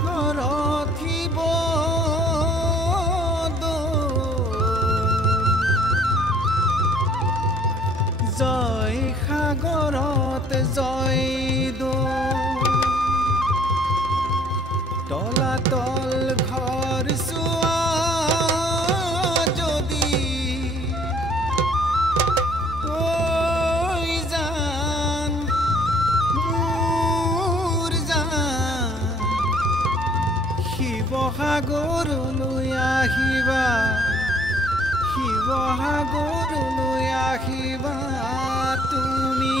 সাগৰত থিব জয় সাগৰত জয় তলাতল ঘৰ চোৱা যদি জান মোৰ জান শিৱসাগৰলৈ আহিবা শিৱসাগৰলৈ আহিবা তুমি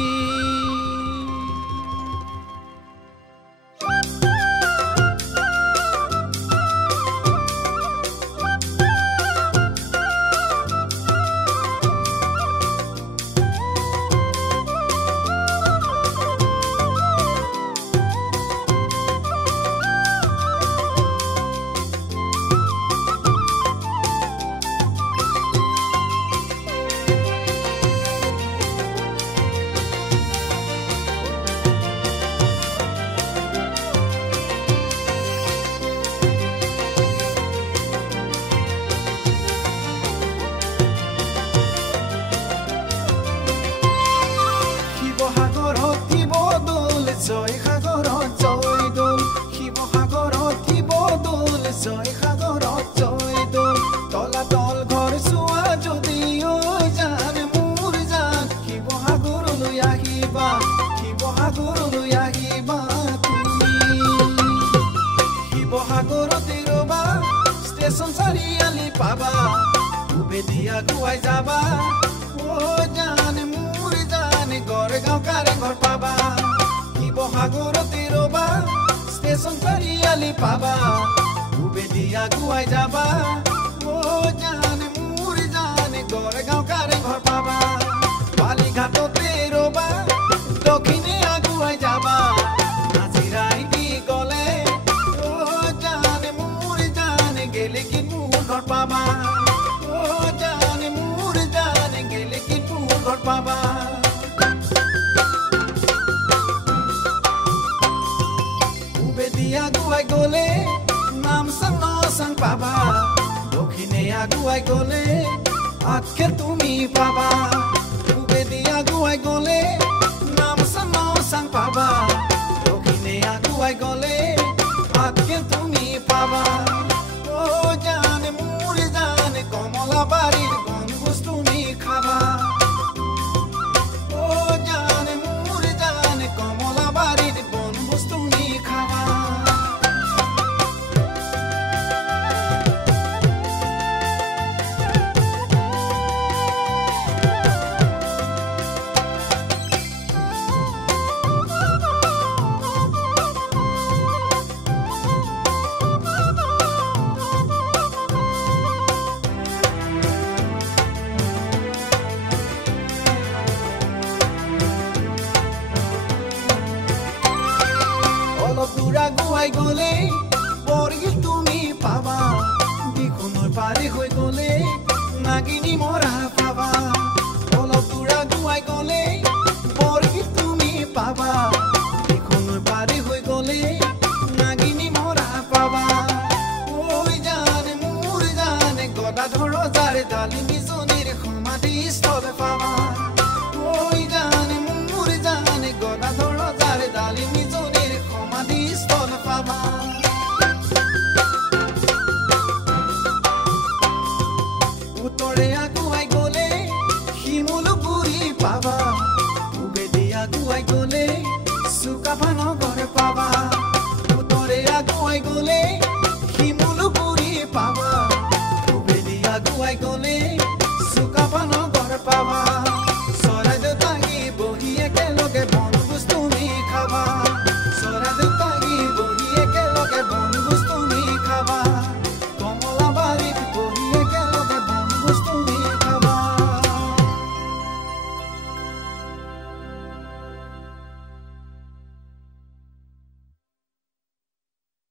জয় সাগৰত জয় দোল শিৱসাগৰত থিব দোল জয় সাগৰত জয় দোল তলাতল ঘৰ চোৱা যদি জান মোৰ জান শিৱসাগৰলৈ আহিবা শিৱসাগৰলৈ আহিবা তুমি শিৱসাগৰতে ৰবা ষ্টেচন চাৰিআলি পাবা উবেদি আগুৱাই যাবা জান মোৰ জান গড়গাঁও কাৰেংঘৰ পাবা শিৱসাগৰতে ৰবা ষ্টেচন চাৰিআলি পাবা উবেদি আগুৱাই যাবা জান মোৰ জান গড়গাঁও কাৰেংঘৰ পাবা বালিঘাটতে ৰবা দক্ষিণে আগুৱাই যাবা নাজিৰাই দি গলে জান মোৰ জান গেলেকী মোৰ ঘৰ পাবা জান মোৰ জান গেলেকী মোৰ ঘৰ পাবা আগুৱাই গলে নামচাং নচাং পাবা দক্ষিণে আগুৱাই গলে আটকে তুমি পাবা উবেদি আগুৱাই গলে নামচাং নচাং পাবা দক্ষিণে আগুৱাই গলে আটকে তুমি পাবা জান মোৰ জান কমলাবাৰীৰ বনভোজ তুমি খাবা জান মোৰ জান কমলাবাৰীৰ বনভোজ তুমি খাবা আগুৱাই গলে বৰগীত তুমি পাবা দিখনৰ পাৰি হৈ গলে নাগিনী মৰা পাবা অলপ দূৰ আগুৱাই গলে বৰগীত তুমি পাবা দিখনৰ পাৰি হৈ গলে নাগিনী মৰা পাবা জান মোৰ জান গদাধৰ যাৰ ডালি নিজনিৰ সমাধি স্থল পাবা জান মোৰ জান গদাধৰ যাৰ ডালি নিজনিৰ সমাধি স্থল পাবা